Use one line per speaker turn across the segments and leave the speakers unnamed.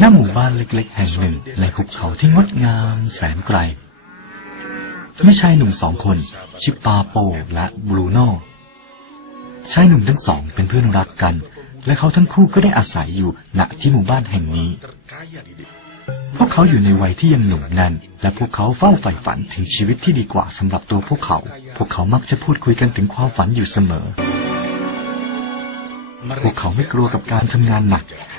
ณหมู่บ้านเล็กๆ แห่งหนึ่งในหุบเขาที่งดงามแสนไกล ไม่ชายหนุ่มสองคนชื่อปาโปและบรูโน่ชายหนุ่มทั้งสองเป็นเพื่อนรักกัน และเขาทั้งคู่ก็ได้อาศัยอยู่ณที่หมู่บ้านแห่งนี้ พวกเขาอยู่ในวัยที่ยังหนุ่มแน่นและพวกเขาเฝ้าใฝ่ฝันถึงชีวิตที่ดีกว่าสำหรับตัวพวกเขา พวกเขามักจะพูดคุยกันถึงความฝันอยู่เสมอพวกเขาไม่กลัวกับการทำงานหนัก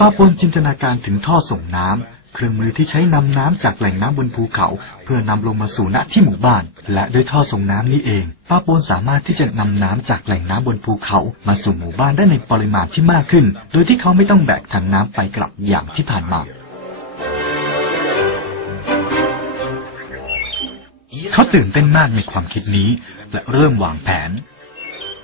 ป้าปนจินตนาการถึงท่อส่งน้ำเครื่องมือที่ใช้นำน้ำจากแหล่งน้ำบนภูเขา เพื่อนำลงมาสู่ณที่หมู่บ้าน และด้วยท่อส่งน้ำนี้เอง ป้าปนสามารถที่จะนำน้ำจากแหล่งน้ำบนภูเขามาสู่หมู่บ้านได้ในปริมาณที่มากขึ้น โดยที่เขาไม่ต้องแบกถังน้ำไปกลับอย่างที่ผ่านมา เขาตื่นเต้นมากในความคิดนี้ และเริ่มวางแผน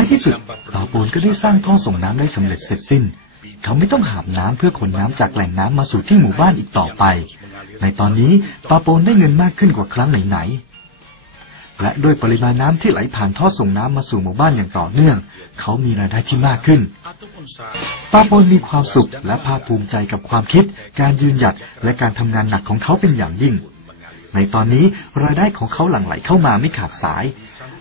ายที่สุดป่าโปนก็ได้สร้างท่อส่งน้ำได้สำเร็จเสร็จสิ้น เขาไม่ต้องหาบน้ำเพื่อขนน้ำจากแหล่งน้ำมาสู่ที่หมู่บ้านอีกต่อไป ในตอนนี้ป่าโปนได้เงินมากขึ้นกว่าครั้งไหนๆและด้วยปริมาณน้ำที่ไหลผ่านท่อส่งน้ำมาสู่หมู่บ้านอย่างต่อเนื่อง เขามีรายได้ที่มากขึ้น
Ataupun saat
ปาโปนมีความสุขและภาคภูมิใจกับความคิด การยืนหยัดและการทำงานหนักของเขาเป็นอย่างยิ่งในตอนนี้รายได้ของเขาหลั่งไหลเข้ามาไม่ขาดสาย